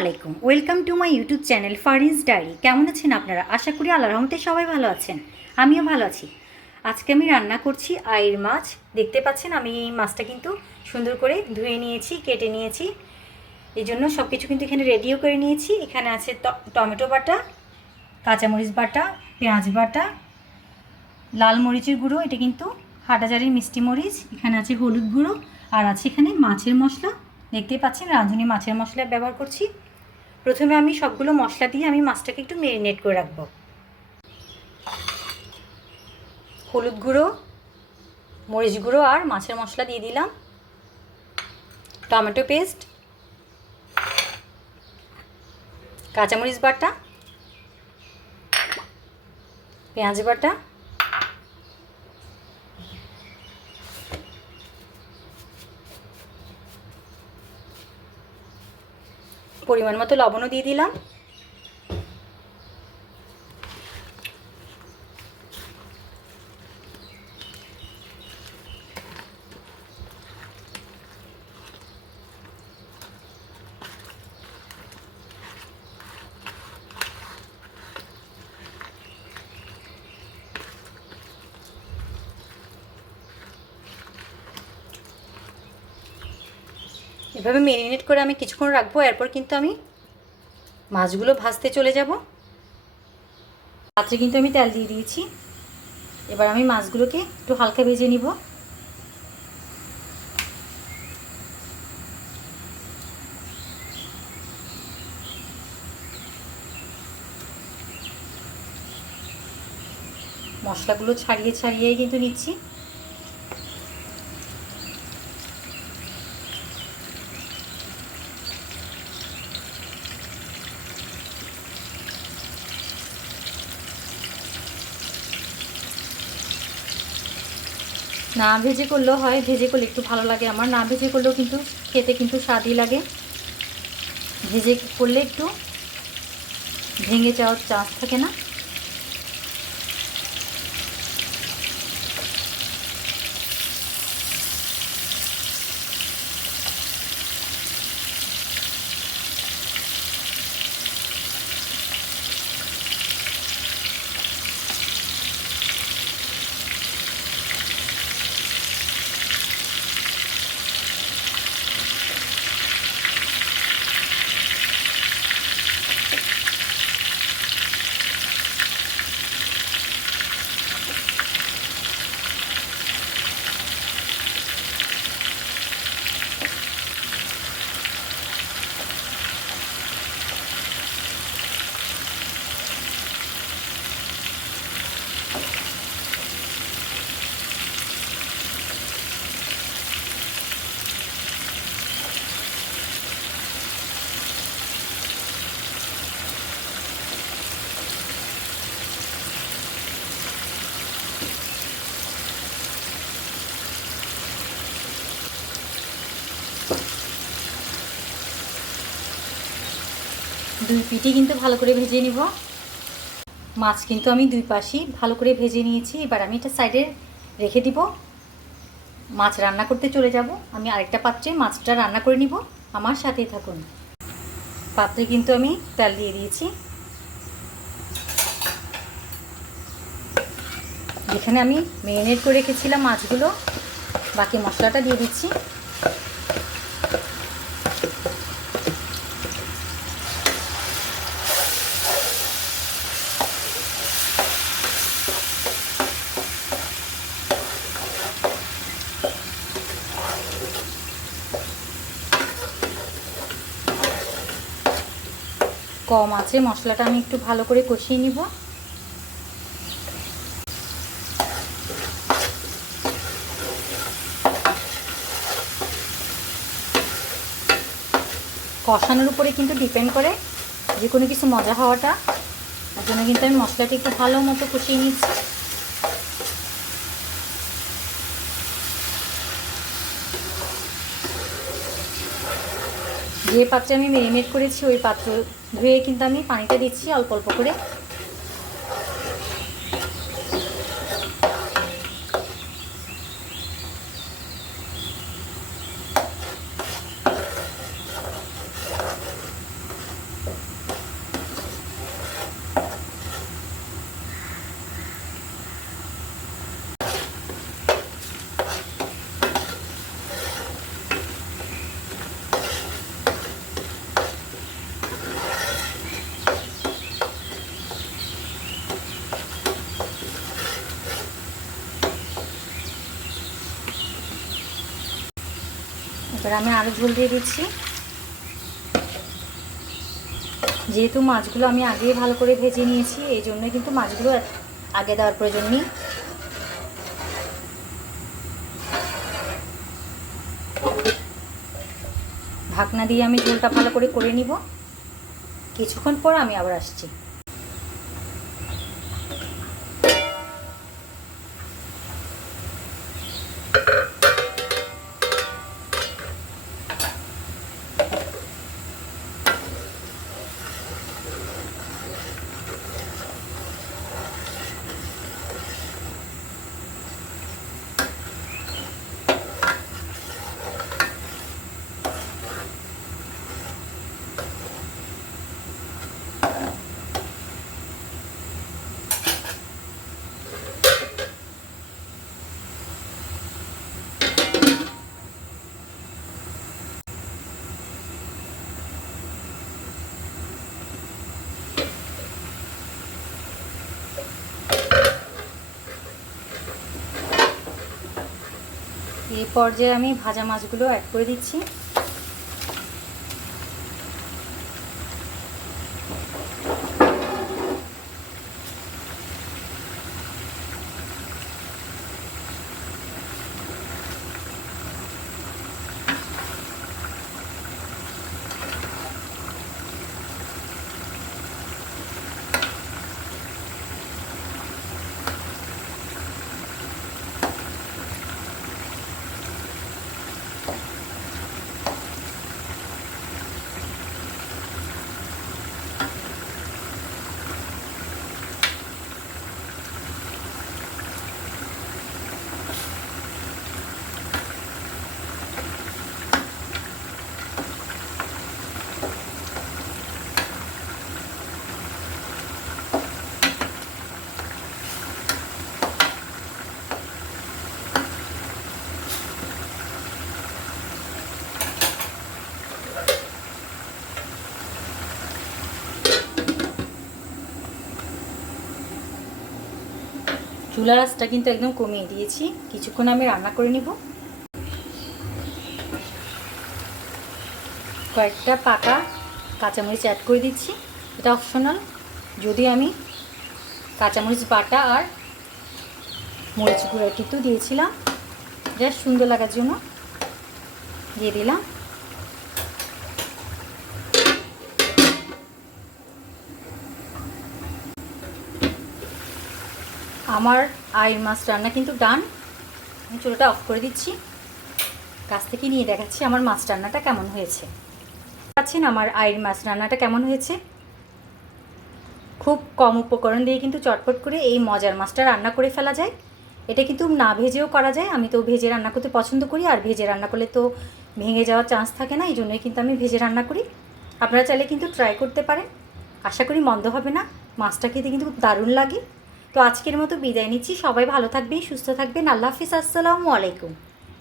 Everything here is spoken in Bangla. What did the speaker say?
আলাইকুম, welcome to my YouTube channel Fariz diary. কেমন আছেন আপনারা? আশা করি আল্লাহর রহমতে সবাই ভালো আছেন। আমিও ভালো আছি। আজকে আমি রান্না করছি আইড় মাছ। দেখতে পাচ্ছেন আমি এই মাছটা কিন্তু সুন্দর করে ধুয়ে নিয়েছি, কেটে নিয়েছি। এই জন্য সব কিছু কিন্তু এখানে রেডিও করে নিয়েছি। এখানে আছে টমেটো বাটা, কাঁচামরিচ বাটা, পেঁয়াজ বাটা, লাল মরিচের গুঁড়ো, এটা কিন্তু হাটাজারির মিষ্টি মরিচ, এখানে আছে হলুদ গুঁড়ো, আর আছে এখানে মাছের মশলা। দেখতে পাচ্ছেন রাঁধুনি মাছের মশলা ব্যবহার করছি। প্রথমে আমি সবগুলো মশলা দিয়ে আমি মাছটাকে একটু ম্যারিনেট করে রাখবো। হলুদ গুঁড়ো, মরিচ গুঁড়ো আর মাছের মশলা দিয়ে দিলাম। টমেটো পেস্ট, কাঁচামরিচ বাটা, পেঁয়াজ বাটা, পরিমাণ মতো লবণও দিয়ে দিলাম। এভাবে ম্যারিনেট করে আমি কিছুক্ষণ রাখবো। এরপর কিন্তু আমি মাছগুলো ভাজতে চলে যাব। পাত্রে কিন্তু আমি তেল দিয়ে দিয়েছি। এবার আমি মাছগুলোকে একটু হালকা ভেজে নিব। মশলাগুলো ছাড়িয়ে ছাড়িয়েই কিন্তু নিচ্ছি। না ভেজে করলেও হয়, ভেজে করলে একটু ভালো লাগে আমার। না ভেজে করলেও কিন্তু খেতে কিন্তু স্বাদই লাগে। ভেজে করলে একটু ভেঙে যাওয়ার চান্স থাকে না। দুই পিঠই কিন্তু ভালো করে ভেজে নিব। মাছ কিন্তু আমি দুই পাশই ভালো করে ভেজে নিয়েছি। এবার আমি এটা সাইডে রেখে দিব। মাছ রান্না করতে চলে যাব। আমি আরেকটা পাত্রে মাছটা রান্না করে নিব। আমার সাথেই থাকুন। পাত্রে কিন্তু আমি তেল দিয়ে দিয়েছি। যেখানে আমি ম্যারিনেট করে রেখেছিলাম মাছগুলো, বাকি মশলাটা দিয়ে দিচ্ছি। কম আছে মশলাটা আমি একটু ভালো করে কষিয়ে নিব। কষানোর উপরে কিন্তু ডিপেন্ড করে যে কোনো কিছু মজা হওয়াটা। তার জন্য কিন্তু আমি মশলাটা একটু ভালো মতো কষিয়ে নিচ্ছি। যে পাত্রে আমি ম্যারিনেট করেছি ওই পাত্র ধুয়ে কিন্তু আমি পানিটা দিচ্ছি অল্প অল্প করে। এবার আমি আরও ঝোল দিয়ে দিচ্ছি। যেহেতু মাছগুলো আমি আগে ভালো করে ভেজে নিয়েছি, এই জন্যই কিন্তু মাছগুলো আগে দেওয়ার প্রয়োজন নেই। ঢাকনা দিয়ে আমি ঝোলটা ভালো করে নিব। কিছুক্ষণ পর আমি আবার আসছি। এই পর্যায়ে আমি ভাজা মাছগুলো অ্যাড করে দিচ্ছি। চুলার আঁচটা কিন্তু একদম কমিয়ে দিয়েছি। কিছুক্ষণ আমি রান্না করে নিব। কয়েকটা পাকা কাঁচামরিচ অ্যাড করে দিচ্ছি, এটা অপশনাল। যদি আমি কাঁচামরিচ বাটা আর মরিচ গুঁড়া কিন্তু দিয়েছিলাম, জাস্ট সুন্দর লাগার জন্য দিয়ে দিলাম। আমার আইর মাছ রান্না কিন্তু ডান। আমি চুলাটা অফ করে দিচ্ছি। কাছ থেকে নিয়ে দেখাচ্ছি আমার মাছ রান্নাটা কেমন হয়েছে। পাচ্ছেন আমার আইর মাছ রান্নাটা কেমন হয়েছে। খুব কম উপকরণ দিয়ে কিন্তু চটপট করে এই মজার মাছটা রান্না করে ফেলা যায়। এটা কিন্তু না ভেজেও করা যায়। আমি তো ভেজে রান্না করতে পছন্দ করি, আর ভেজে রান্না করলে তো ভেঙে যাওয়ার চান্স থাকে না, এই জন্যই কিন্তু আমি ভেজে রান্না করি। আপনারা চাইলে কিন্তু ট্রাই করতে পারেন, আশা করি মন্দ হবে না। মাছটা খেতে কিন্তু দারুণ লাগে। তো আজকের মতো বিদায় নিচ্ছি। সবাই ভালো থাকবেন, সুস্থ থাকবেন। আল্লাহ হাফিজ, আসসালামু আলাইকুম।